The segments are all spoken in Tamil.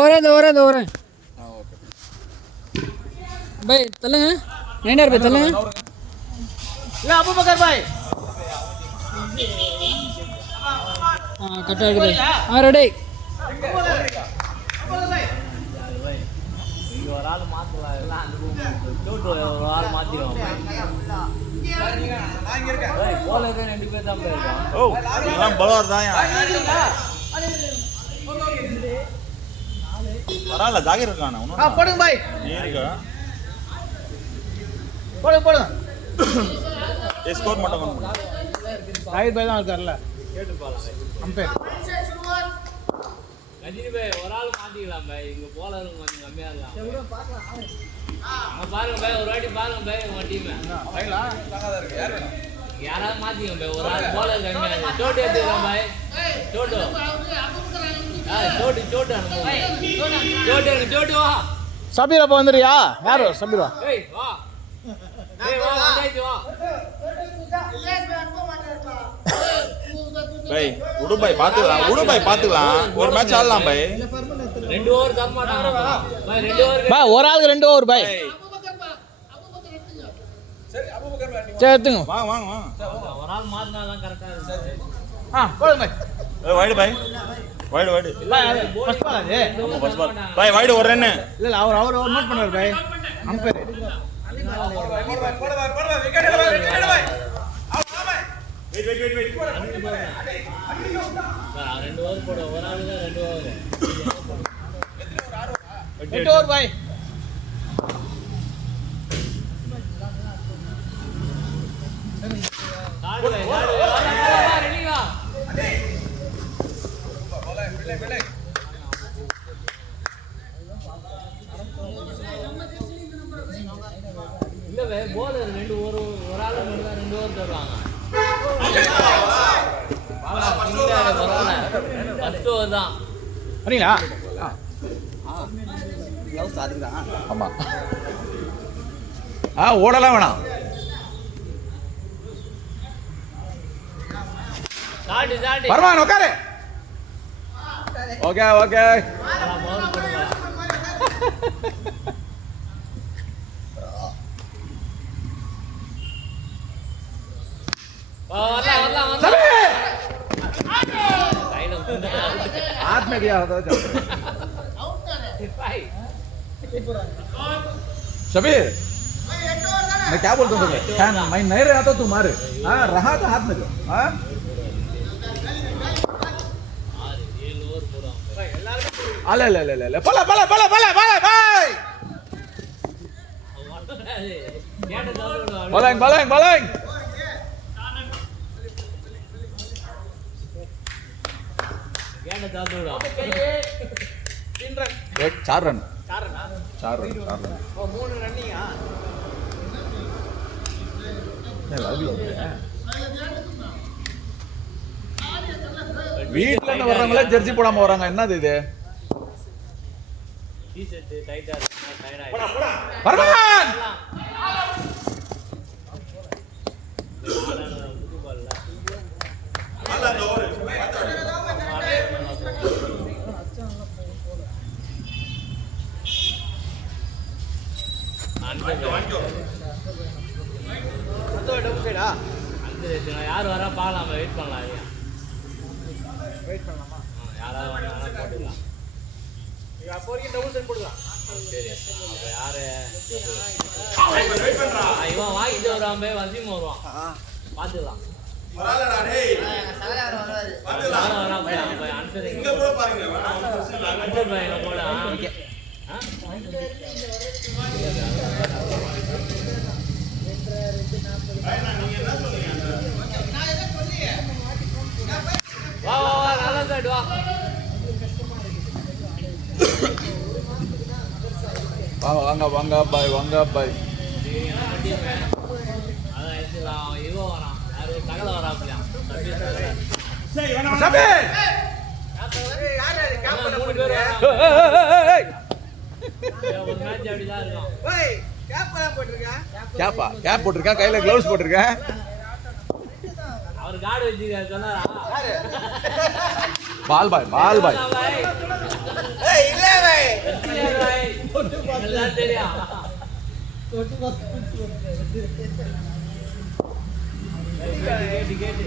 வரேன் பாய் சொல்லுங்க நைனார் பாய் சொல்லுங்க இல்லை அபுபக்கர் பாய் கரெக்டாக இருக்குது ரெடி இங்கே ஒரு ஆள் மாற்றலாம் எல்லாம் ஒரு ஆள் மாற்றிடுவோம் போல இருக்க 2 பேர் தான் போயிருக்கோம். ஓ இதெல்லாம் பலவர் தான் பரவாயில்ல ஜாகிர் இருக்கானே போடுங்க பாய் இருக்கா போடுங்க ஸ்கோர் மட்டும் ஜாகிர் பாய் தான் இருக்கார்ல அம்பேர் ரஜினி பாய் ஒரு ஆள் மாற்றிக்கலாம் பாய் இங்கே போல இருக்கும் கொஞ்சம் கம்மியாக இருக்கலாம் பாருங்க பாய் ஒரு வாட்டி பாருங்க பாய் உங்கள் டீமை யாராவது மாற்றிக்கோங்க பாய் ஒரு ஆள் போல கம்மியாக இருக்கு சோட்டு எடுத்துக்கலாம் பாய் சோட்டு சோட்டு அனுப்புவோம் சோட்டு வா சபீர் அப்போ வந்துடுறியா யாரு சபீர் வா ஏய் வா வா பாய் உடு பாய் பாத்துக்கலாம் ஒரு மேட்ச் ஆடலாம் பாய் 2 ஓவர் தர மாட்டாங்க பாய் 2 ஓவர் பாய் ஒரு ஆளுக்கு 2 ஓவர் பாய் சரி எடுத்துங்க வாங்க ஒரு ஆள் மாத்தினா தான் கரெக்டா இருக்கும் போடுங்க பாய் வைடு வைடு ஃபர்ஸ்ட் பால் அது ஃபர்ஸ்ட் பால் பாய் வைடு ஒரு ரன் இல்ல அவர் நோட் பண்ணுவார் பாய் அம்பேர் போடு விக்கெட் பாய் வெயிட் 2 ஓவர் போடு ஒரு ஆளுக்கு 2 ஓவர் 8 ஓவர் பாய் இல்ல போலர் 2 ஓவர் ஒரு ஆளு மட்டும் 2 ஓவர் தருவாங்க ஃபர்ஸ்ட் ஓவர் தான் வரீங்களா ஆமா ஓடலாம் வேணாம் பரவாயில்ல உட்காரு ஓகே हाथ में दिया होता शबीर मैं क्या बोलता हूँ तुम्हें मैं नहीं रहा तो तुम मारे रहा तो हाथ में दो अले ले ले ले ले पला भाई बॉलिंग एक 4 रन வீட்ல இருந்து வர்றவங்களே ஜெர்சி போடாம வராங்க என்னது இது டி-ஷர்ட் டைட்டா இருக்கு டயர்ட் ஆயிடுச்சு பரவான் யார் வரா பார்க்கலாம் வெயிட் பண்ணலாம் யாராவது வந்தாங்கன்னா போட்டுக்கலாம் சரி அப்போ யாரு இவன் வாங்கிட்டு வருவான் போய் வசீம் வருவான் பார்த்துக்கலாம் வா நல்லா சைடு வா வாங்க பாய் அதான் இவோ வரான் யாரு தகல வராப்பியா ஒரு மேட்ச் அப்படிதான் இருக்கும் கேப் போட்டிருக்கேன் கையில கிளவுஸ் போட்டிருக்கேன் அவர் கார்டு வச்சிருக்காரு சொன்னாரா பால் பாய் இல்ல எல்லாம் தெரியும். கேட்டு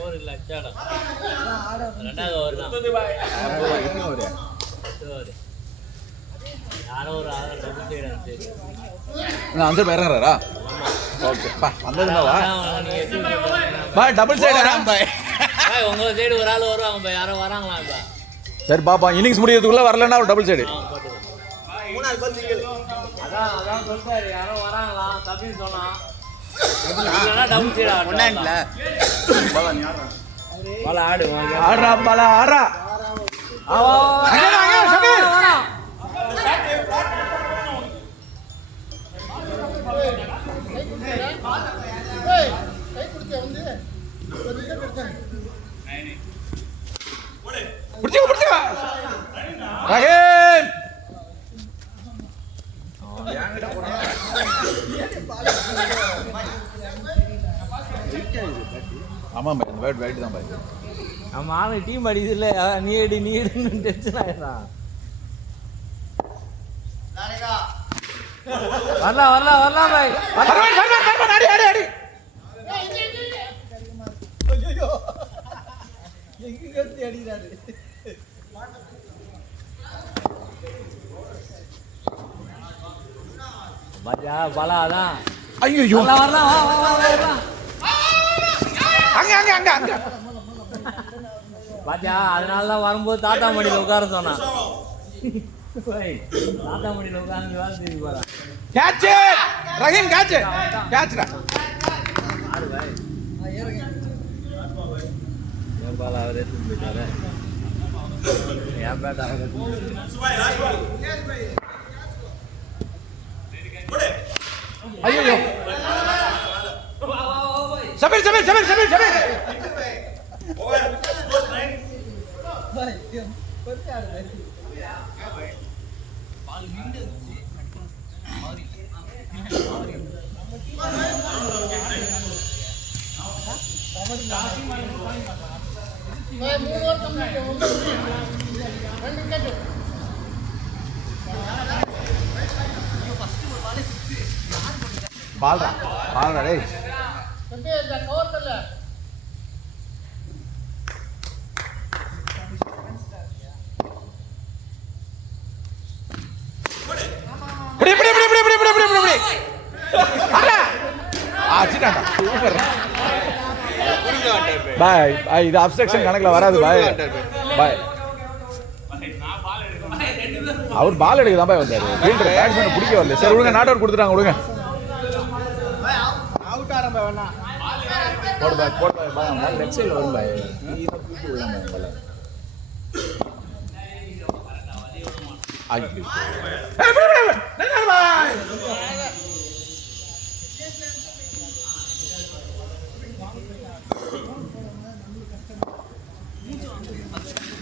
ஓவர் இல்ல அச்சாடா. ரெண்டாவது ஓவர் தான். யாரோ ஒரு டபுள் சைடு அடிச்சு. ஆன்சர் பேரங்கறா. ஓகே பா வந்ததுனாவா பாய் டபுள் சைடுடா பாய். பாய் உங்க சைடு ஒரு ஆள் வருவாங்க பாய். யாரோ வராங்களா பா. சரி பாப்பா இன்னிங்ஸ் முடியறதுக்குள்ள வரலன்னா ஒரு டபுள் சைடு. மூணாவது பால் சிங்கிள். அதான் சொல்றாரு யாரோ வராங்களா தம்பி சொன்னா. இல்லனா டபுள் சைடு ஒண்ணான்ல. பால் ஆடு வாங்க. ஆடுறா பாலா ஆடுறா. ஆவா அங்க ஷபீர். புடிச்சு ரஹீம் ஆமா பாய் இந்த பேட் தான் பாய். நம்ம ஆளு டீம் அடிக்குது இல்ல. நீ எடுன்னு டென்ஷன் ஆயிடுறான். வரலாம் பாய். சல்மான் அடி பாஜா பலாதான். ஐயோ வரலாம். அங்க பாஜா அதனால தான் வரும்போது தாத்தா மடியில் உட்கார சொன்னான். தாத்தா மடியில் உட்கார்ந்து வேலை செய்து போறான். கேட்ச் ரஹீம் கேட்ச்டா. ஆறு பாய். என் பால் அவர் எடுத்துட்டு போயிட்டாரு. என் பேட் அவர் எடுத்துட்டு ஐயோ சபீர் ஓவர் ஸ்கோர் 9. பால்ரா டேய். பாய் இது அப்ஸ்ட்ரக்ஷன் கணக்குல வராது பாய். அவர் பால் எடுக்க தான் பாய் வந்தாரு. ஃபீல்டர் பேட்ஸ்மேன் பிடிக்க வரல. சரி விடுங்க நாட் அவுட் கொடுத்துட்டாங்க விடுங்க. அவுட் ஆரம்ப வேணா. போடு பாய் பாய் லெஃப்ட் சைடுல வரும் பாய். நீ தான் தூக்கி விடலாம் பாய். ஐயோ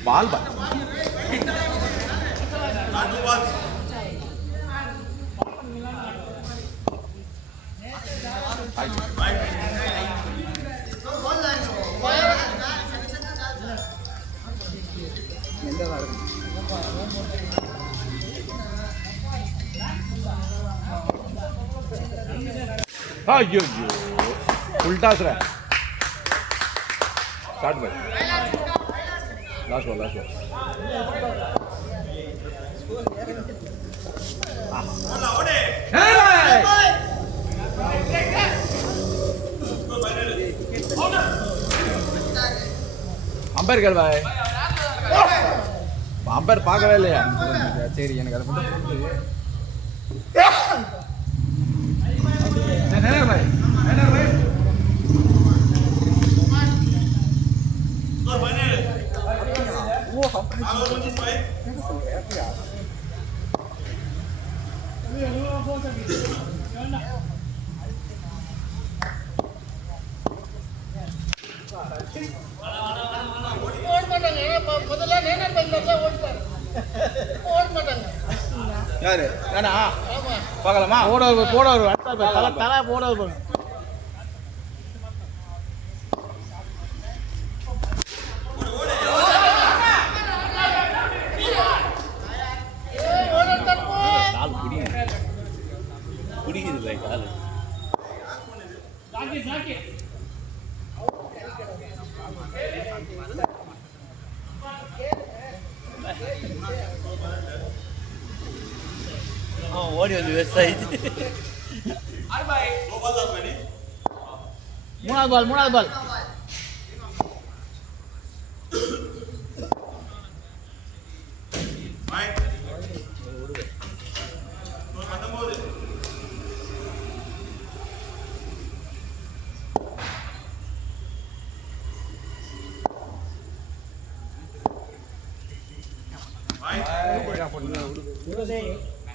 பால் பால் ஐயோ ஃபுல் டாஸ் ரே. ஸ்டார்ட் பாய். லாஸ்ட் பால் அம்பர் கேள் பாய். அம்பர் பார்க்கவே இல்லையா? சரி எனக்கு அதை மட்டும் பாய். யாரு ஏன்னா பார்க்கலாமா போட ஒரு தலை தலை போட ஒரு கால் குடிக்குது பை கால் ஓடி வந்து விவசாயிச்சு மூணாவது பால்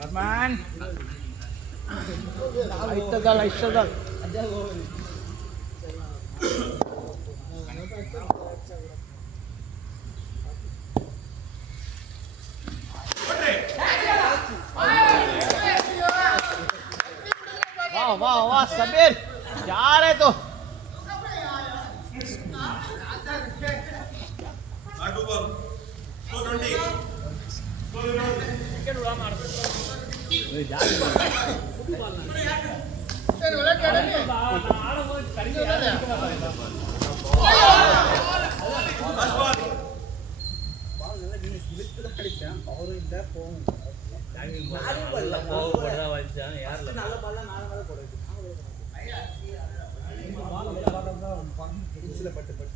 Arman, Aisyadal. Wah, Sabir, क्या है तो?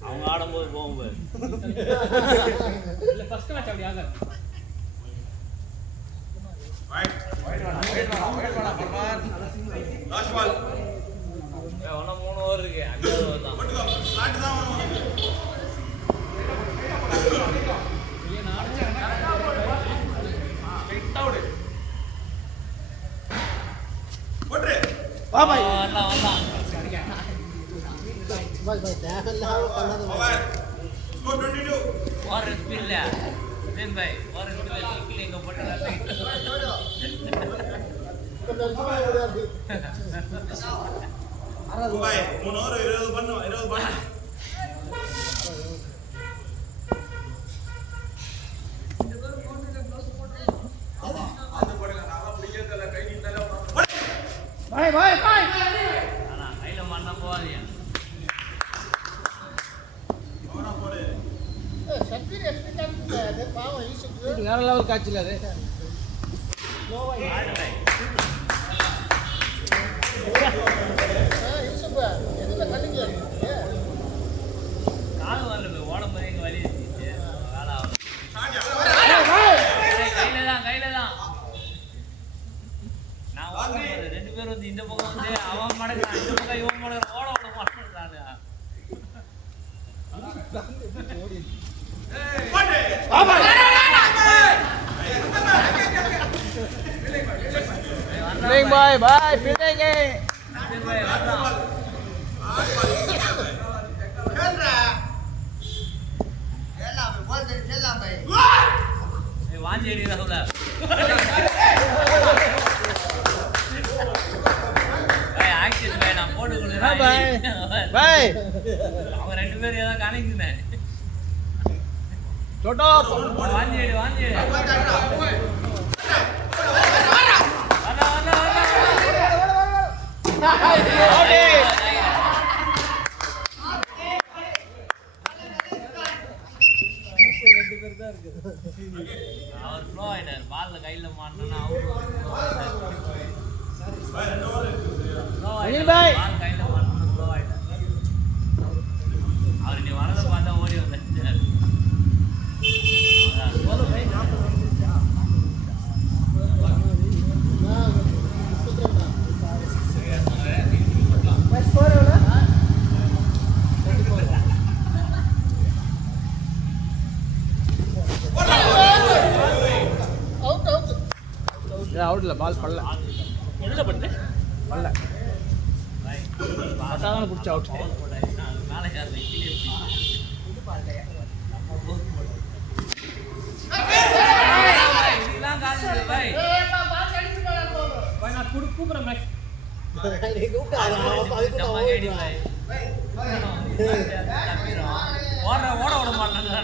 அவங்க ஆடும்போது போகும்போது இல்ல ஃபர்ஸ்ட் மேட்ச் அப்படி ஆகாது ஒன்னும் 3 ஓவர் இருக்கு 5 ஓவர் தான் கையில மண்ண போவாதீங்க வேற லெவல் காட்சியில் அது கால் வரல ஓடும் போதே இங்க வலி வேலை ஆகும் கையில தான் நான் ஓடுறேன் 2 பேர் வந்து இந்த பக்கம் வந்து அவன் மடக்கிறான் இந்த பக்கம் இவன் மடக்கிறான் ஓட விட மாட்டேன்றானு Bye, feeling வாஞ்சி அடிக்கிறாங்கள ஆக்சன் பை நான் போட்டு கொடுக்குறேன் Bye. அவங்க 2 பேரும் ஏதோ கணக்குனேன் छोटो வாஞ்சி அடி அவர் ஃப்ளோ ஆயிட்டார் பால்ல கையில மாட்டனா பால் கையில மாட்டனா ஃப்ளோ ஆயிட்டார் அவர் நீ வரத பார்த்தா ஓடி வந்தார் அவுட் இல்ல பால் பல்ல உள்ள பட்டு பல்ல பட்டாதான புடிச்ச அவுட் மேலே கார்ல கீழே இதெல்லாம் காசு பை ஓட விட மாட்டேன்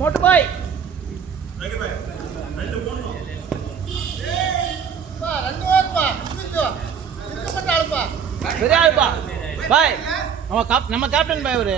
मोटू भाई भाई நம்ம கேப்டன் பாய் ஒரு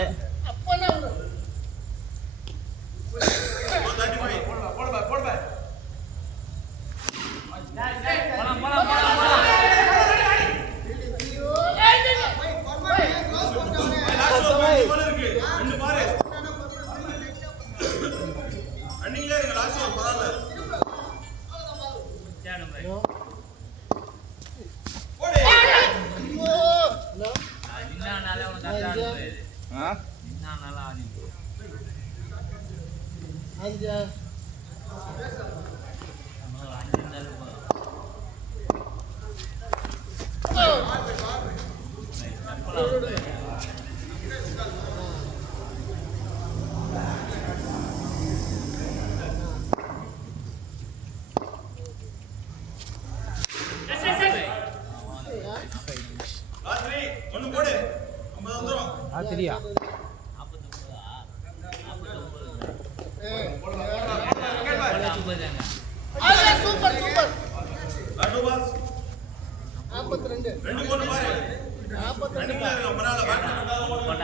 சரியா சூப்பர் சூப்பர் 42 ரெண்டு போடு பாரு 42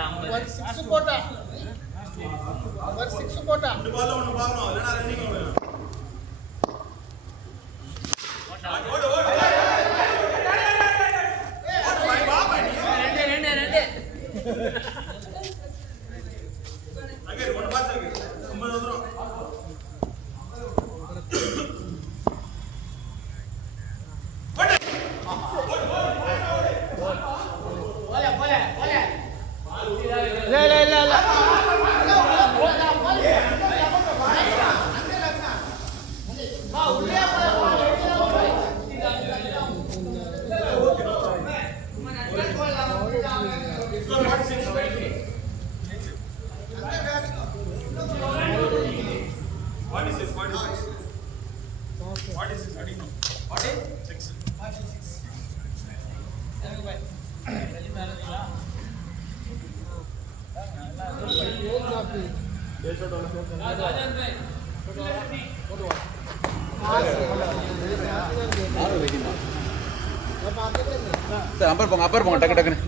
பரவாயில்லை 6 போட்டா 6 போட்டா ரெண்டு பால்ல ஒன்னு பாக்கணும் இல்லனா ரன்னிங் ஓடு ஓடு ஓடு ரெண்டு அங்கே ஒன்னு பாஸ் இருக்கு 50 வந்துரும் அப்பர் போங்க டக்கு டக்குன்னு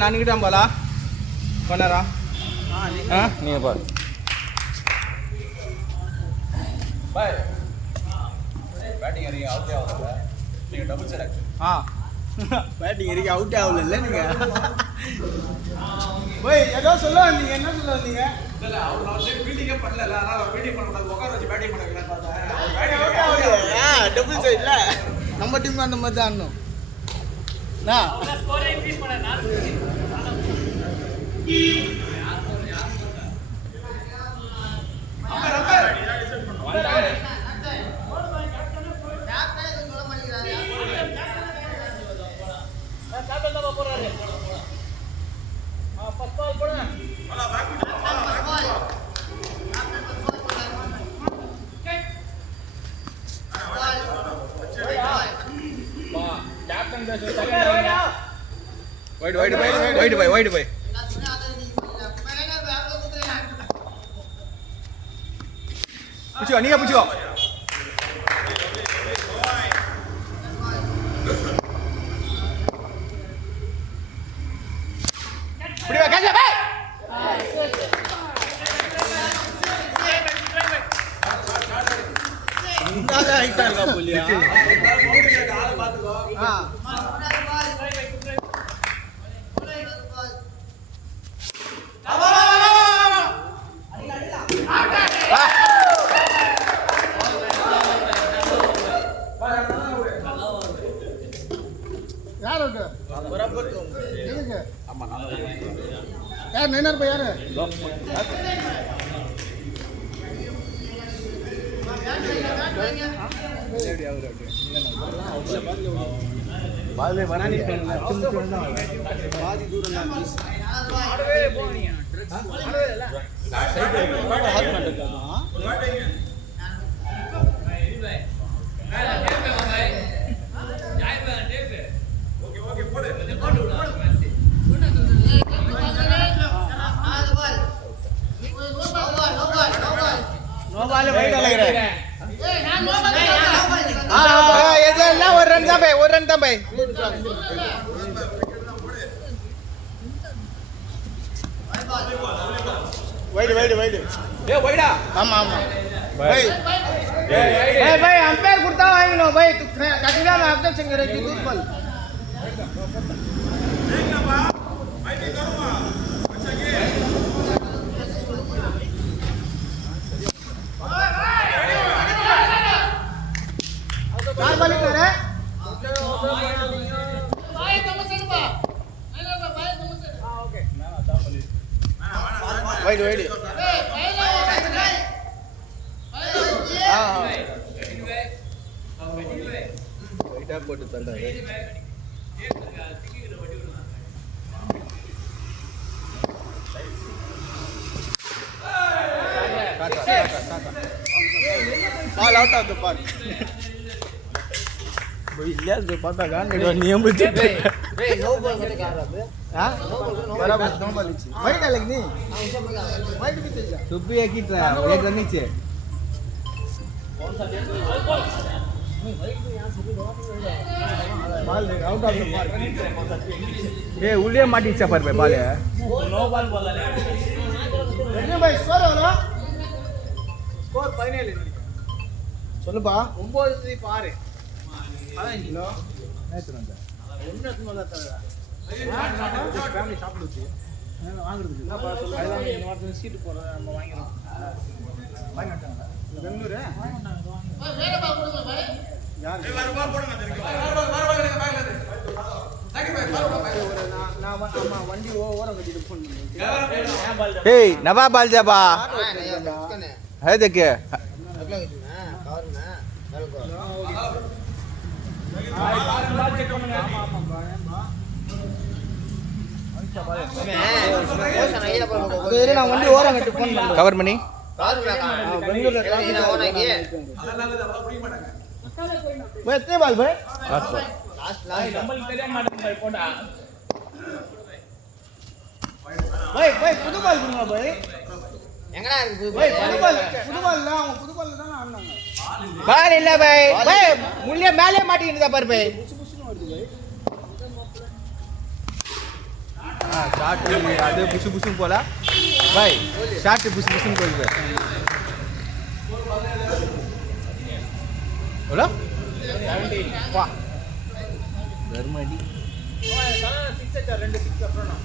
நான் நிக்கிட்டேன் போலா பண்ணறா நீங்க பாரு பாய் பேட்டிங் எறிங்க அவுட் ஆகல நீங்க டபுள் செலக்ஷன் பேட்டிங் எறிங்க அவுட் ஆகல நீங்க போய் ஏதோ சொல்ல வந்தீங்க என்ன சொல்ல வந்தீங்க இல்ல அவர் வந்து ஃபீல்டிங்கே பண்ணல அதனால ஃபீல்டிங் பண்ண கூடாது உட்கார வச்சு பேட்டிங் பண்ண வைக்கலாம்னு பார்த்தேன் பேட்டிங் அவுட் ஆகல டபுள் சைடுல நம்ம டீம் அந்த மாதிரி தான் ஆடணும் நான் ஸ்கோர் இன்க்ரீஸ் பண்ண நான் wide. பிடிச்சிக்கோ நீங்க பிடிச்சிக்கோ பிடிவா கேட்ச பை இந்தாத ஹைட்டா இருக்கா போலியா यार बराबर तो ठीक है यार नैनर पे यार बाले बनानी बादी दूर ना आडवे बोनिया आडवे ला साइड हाथ में लगा हां नो बॉल वाइड लग रहा है हां ये ना और रन था भाई वाइड ए वाइडा ஆமா भाई भाई अंपायर कुर्ता वांगलो भाई तू कटिला में ऑब्जेक्शन करे की दूर बॉल चार बॉल करे भाई तुम से बा नहीं भाई तुम से हां ओके वाइड வைட்டா போட்டு தள்ளாரு ball out of the park भाई இல்ல जो पता गान नियम पे रे नो बॉल करे कर रहा हां बराबर नो बॉल नीचे वाइड है लगनी वाइड भी चल जा तू भी एक ही ट्राई एक रन नीचे कौन सा दे ball out of the park ए उल्ले माटी से पर पे बॉल है नो बॉल बोला ले भाई स्कोर होला स्कोर फाइनल சொல்லுப்பா 9 பாரு அதான் கிலோ நேத்து வந்தா ஒண்ணு சும்மா தரடா ஃபேமிலி சாப்பிடுச்சு வாங்குறதுக்கு என்னப்பா சொல்லு அதெல்லாம் இந்த வாரத்துல சீட் போறோம் நம்ம வாங்குறோம் வாங்கிட்டாங்க பெங்களூர் வேறப்பா கொடுங்க பாய் யார் வேற பால் போடுங்க தெரியும் வேற பால் தாக்கி பாய் நான் அம்மா வண்டி ஓரம் கட்டிட்டு போன் பண்ணி ஏய் நவா பால் ஜபா है देखिए अगला कितना कवर में चलो நான் வண்டி ஓரம் கட்டி போன் பண்ணேன் கவர் பண்ணி பெங்களூர்ல நான் ஓனாக்கி அதெல்லாம் புரிய மாட்டாங்க பை எத்தனை பால் பை லாஸ்ட் நம்மளுக்கு தெரிய மாட்டேங்குது பை போடா பை புது பால் கொடுங்க பை எங்கடா இருக்கு பை புது பால் இல்ல அவங்க புது பால்ல தான் ஆடுனாங்க பால் இல்ல பை பை முள்ளே மேலே மாட்டிக்கிட்டதா பாரு பை புசுன்னு வருது பை ஷாட் அது புசுன்னு போல பை ஷாட் புசுன்னு போகுது எவ்வளோ 17 வா தர்மடி சிக்ஸ் ரெண்டு சிக்ஸ் அப்புறம்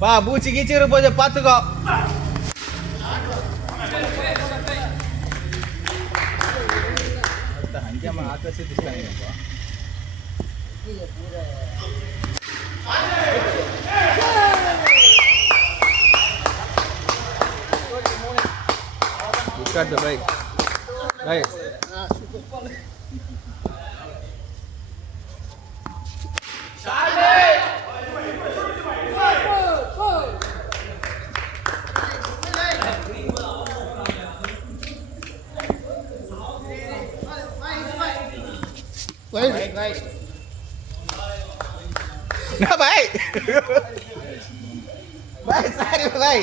பா பூச்சி கீச்சி இருப்போது பார்த்துக்கோ ಹಂಗೆ ಆಕರ್ಷಿಸ್ತಾನೆ Bukan baik. Baik. ना भाई भाई सारे भाई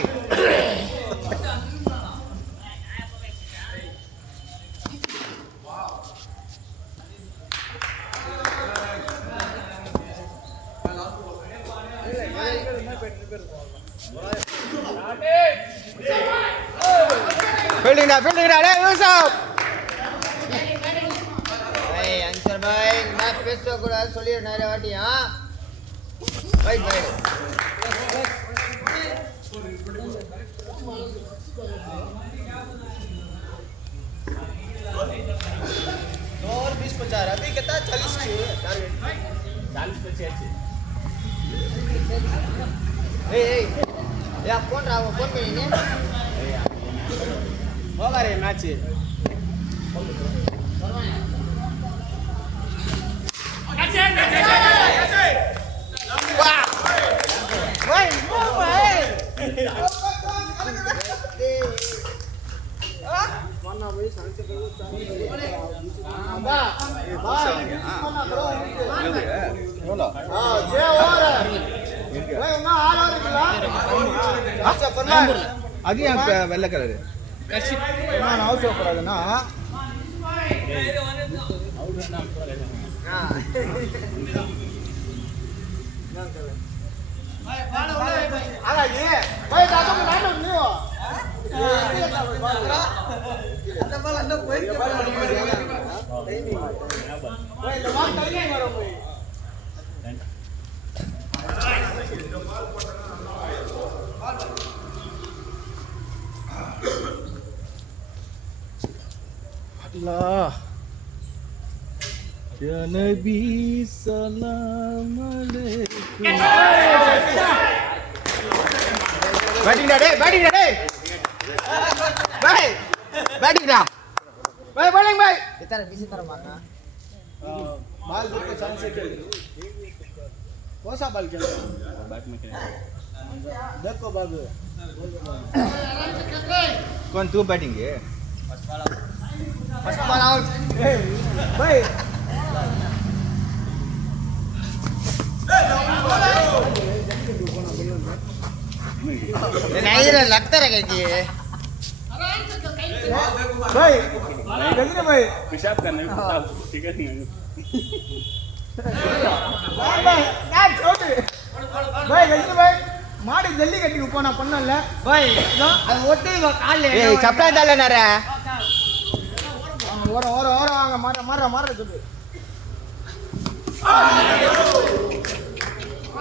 फील्डिंग डा यूसुफ भाई आंसर भाई मैं पेसो கூட சொல்லி நிறைய வாட்டியா भाई भाई और 20 50 अभी कितना 40 की टारगेट 40 पे चाहिए ए या कौन रहा वो कौन नहीं होगा रे मैच அது ஏன் வெள்ளை கலரு நான் அவசரப்படாதுன்னா Allah ya Nabi salam alaikum. Batting dah deh bye batting dah bye bowling bye kita bisa taruh mana ball को चांस से खेल कौन सा बॉल खेल बैट में खेल देखो बाबू कौन तू बैटिंग है फर्स्ट बॉल आउट भाई नहीं रे लगता रहेगा कि भाई जल्दी रे भाई पेशाब करने में ठीक है भाई यार छोटे भाई जल्दी भाई மாடு ஜல்லி கட்டிக்கு போனா பண்ணல भाई அது ஒட்டி கால்ல ஏய் சப்ளை தள்ளனரே ஓர வாங்க மாற சொல்லு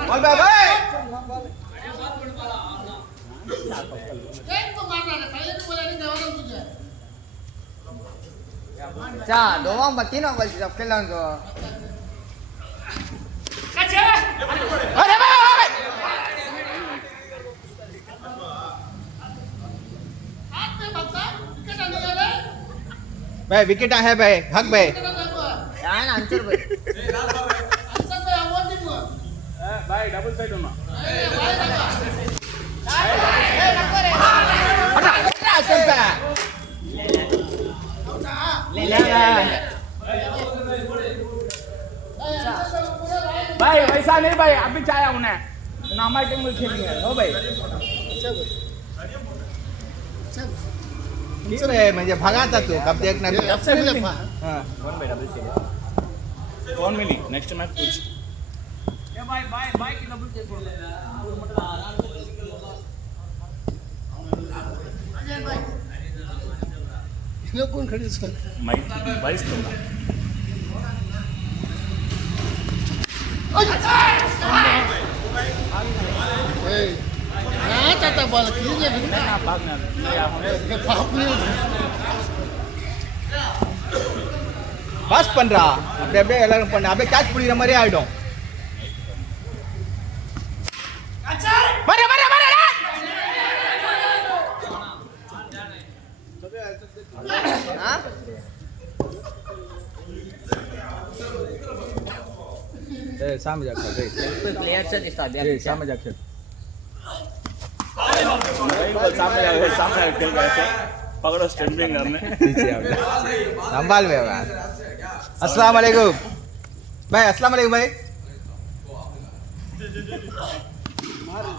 பால் பை भाई एक को मारना है पहले तो बोला नहीं दवा तुझे चा दोवां तीनों बॉल जब खेलेंगे कच्चे अरे भाई हाथ में बक्का विकेट नहीं है भाई विकेट है भाई हक भाई यार आंसर भाई आंसर भाई अवॉर्ड दी भाई डबल साइड होना भाई भाई वैसा नहीं भाई अभी चाहे उन्हें नामा टीम में खेलेंगे हो भाई म्हणजे भगाता तू कब देखना हां वन भाई डबल चाहिए कौन मिली नेक्स्ट मैच पूछ ए भाई की डबल चेक करो अजय भाई लोग कौन खड़े सर माइक 22 दूंगा चाहता बॉल कीजिए பாஸ் பண்றா அப்படியே எல்லாரும் பண்ண அப்படியே கேட்ச் பிடிக்கிற மாதிரி ஆயிடும் सामने जाकर प्लेयर से दिखता है सामने जाकर सामने खेल गए थे पकड़ो स्टैंडिंग करने संभाल में अस्सलाम वालेकुम भाई अस्सलाम वालेकुम भाई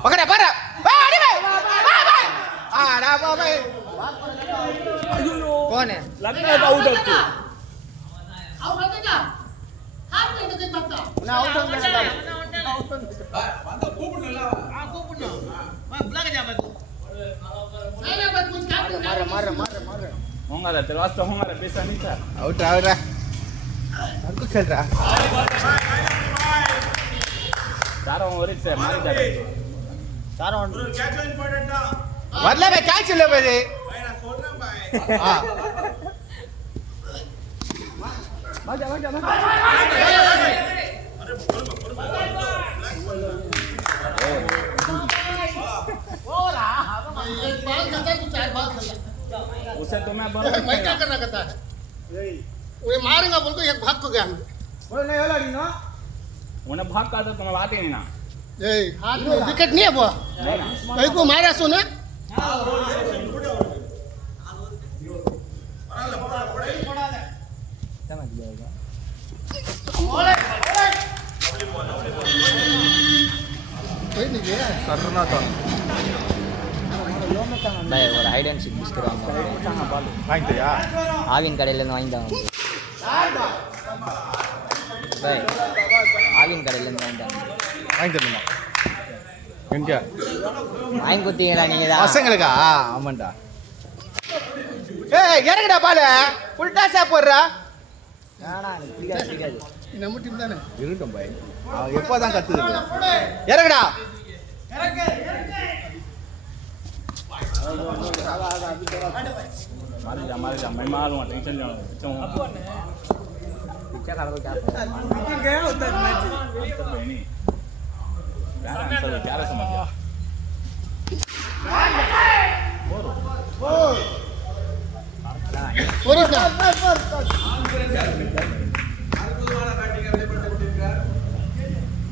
पकड़ा पकड़ा भाई अरे भाई भाई आ भाई कौन है लगता है आउट है तू ना आउट हो गया होगा तेरे वास्ते होगा पैसा नहीं था आउट आ रहा हमको खेल रहा चारों ओवर से मार जा रहे चारों मतलब भाई क्या चले भाई हां उसे तो मैं मैं क्या करना कहता है वो मारेगा बोल को एक भाग को गया बोल नहीं होला नी ना उन्हें भाग का तो तुम्हें बात ही नहीं ना ए हाथ में विकेट नहीं है वो कहीं को मारा सुने कोई नहीं गया करना था பாய் ஒரு ஹைட் அண்ட் சீக் பிஸ்கட் வாங்க வாங்கிட்டியா ஆவின் கடையிலேருந்து வாங்கிட்டாங்க பாய் ஆவின் கடையிலேருந்து வாங்கிட்டாங்க வாங்கிட்டேன்மா எங்க வாங்கி கொடுத்தீங்களா நீங்கள் தான் பசங்களுக்கா ஆமாண்டா ஏய் இறங்குடா பால ஃபுல் டாஸா போடுறா பிடிக்காது நம்ம டீம் தானே இருக்கட்டும் பாய் அவன் எப்போதான் கத்துது இறங்குடா मार जा मैं मारूंगा टेंशन ना लो पिक्चर खड़ा हो क्या गया होता है मैच क्या आंसर क्या समझ गया और इतना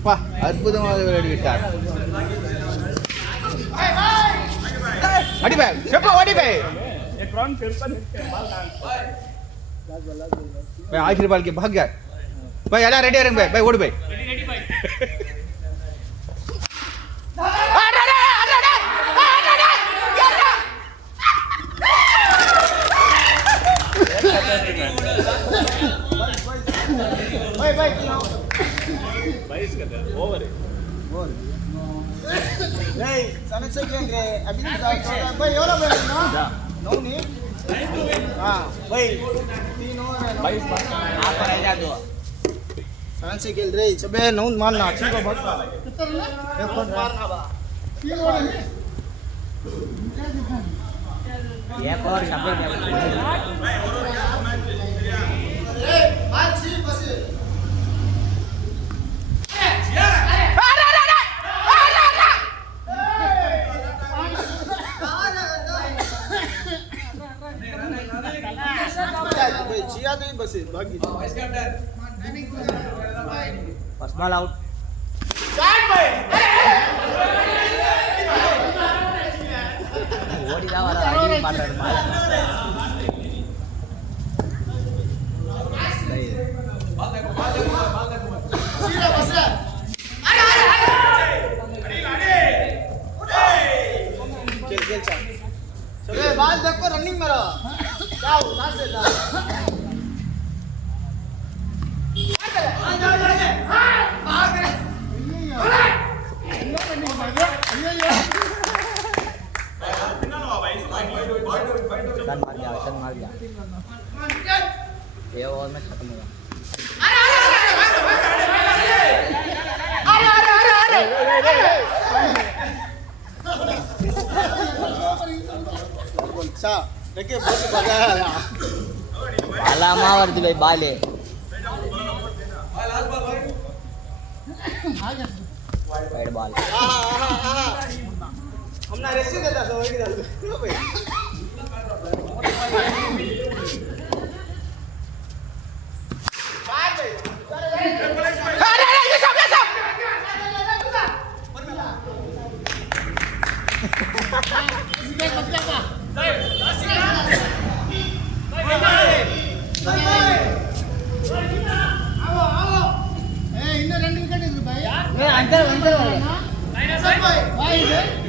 பா அற்புதமாக விளையாடி விட்டார் அடி பாய் செப்பா ஓடி பாய் एक राउंड फिर पर बाल भाई आखिरी बाल के भाग गया भाई अला रेडी रंग भाई ओड भाई भाई भाई 22 का था ओवर नहीं sana sekian अभी भाई एवलो भाई ना नौ नहीं हां भाई 3 ओवर है 22 बार आप रह जा दो sana से खेल रहे सबे नौ मारना ठीक है बहुत एक और मारना बा एक और 90 भाई जिया नहीं बस भागी फर्स्ट बॉल आउट ஓடிதான் வர அடி மாட்டாரு खेल खेल चल सबे बाल देखो रनिंग मारो जाओ सांस ले जाओ शन मार गया ये ओवर में खत्म हुआ अच्छा देखिए बस भगाया அலாமா வருது பை பால் वाइड बॉल हमने रेसी देता था वही डाल दो भाई अरे अरे ये सब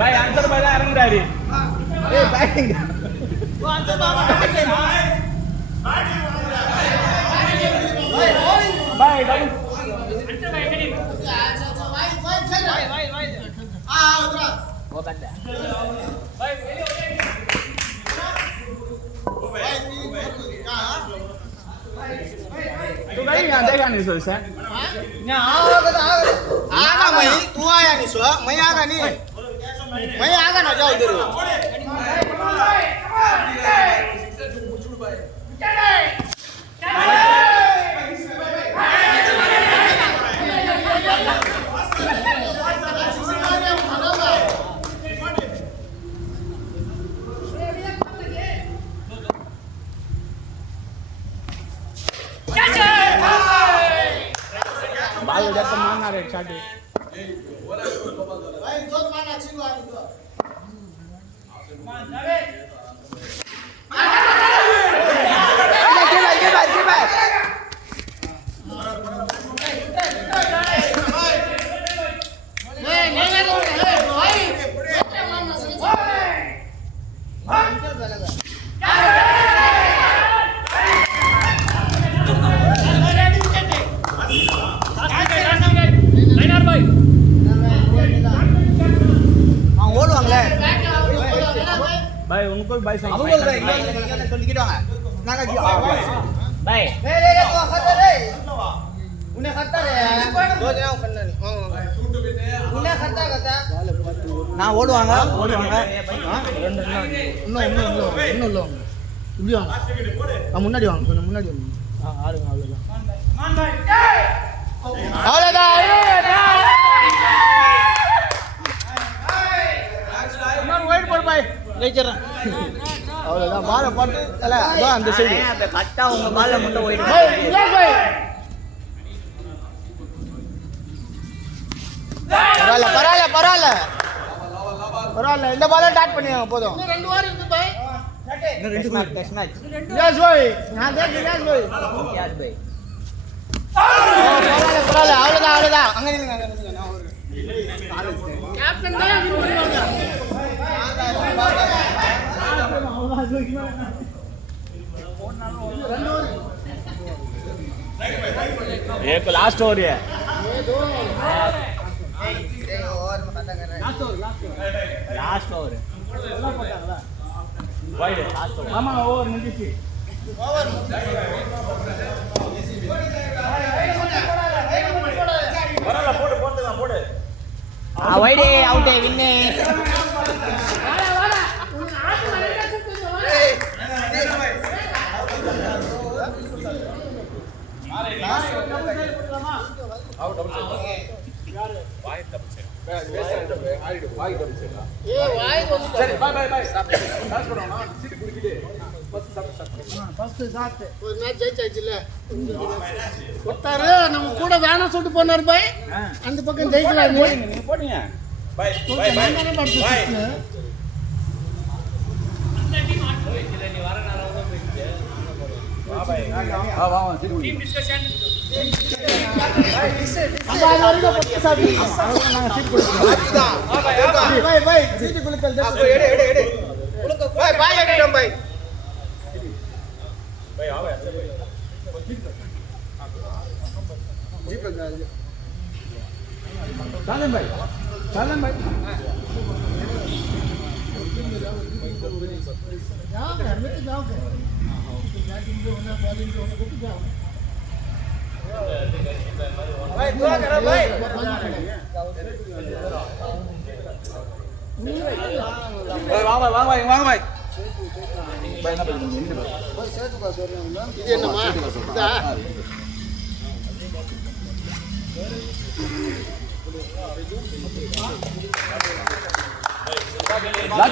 பாய் ஆன்சர் பாய் தான் இறங்குறாரு ஏய் batting bye double Go back there. तू काही देगा नहीं सो सर आगा मैं तू आया नहीं सो मैं आगा नहीं मैं आगा ना जाओ इधर बाल उधर तो मारना रे छाटी भाई दो मारना छिगो आनी तो भाई उनको भी भाई अब बोल भाई टिकट वाला नागा जी Bye. ले तो खतर रे उन्हें खतर है दो जना खन्ना नहीं उन्हें खतर करता நான் ஓடுவாங்க இன்னும் இப்படி வாங்க முன்னாடி வாங்க கொஞ்சம் முன்னாடி வாங்க ஆடுங்க அவ்வளோதான் வெயிட் போடு பாய் ஜெயிச்சிடறேன் அவ்வளோதான் பாலை போட்டு அதான் அந்த சைடு கட்டா உங்க பால்ல மட்டும் போயிட்டு பரவாயில்ல இந்த பாலை டாட் பண்ணிடுங்க போதும் Test match, test match. Yes भाई यहाँ देख यस भाई Yes, bhai. பரவாயில்ல அவ்வளோதான் அங்கே நில்லுங்க एक लास्ट ओवर है last over wide last over ஆமா ஓவர் முடிஞ்சிச்சு வரல போடு Wide out, win. சரி பை டாஸ் பண்ணுவோம் சீட் குடிக்கிட்டு ஃபர்ஸ்ட் சாத்து ஒரு மேட்ச் ஜெயிச்சாச்சுல ஒருத்தர் நம்ம கூட வேணாம் சொல்லிட்டு போனார் பாய் அந்த பக்கம் ஜெயிக்கலாம் நீங்க போடுங்க பை चालन भाई வாங்க भाई இது என்னமா இதா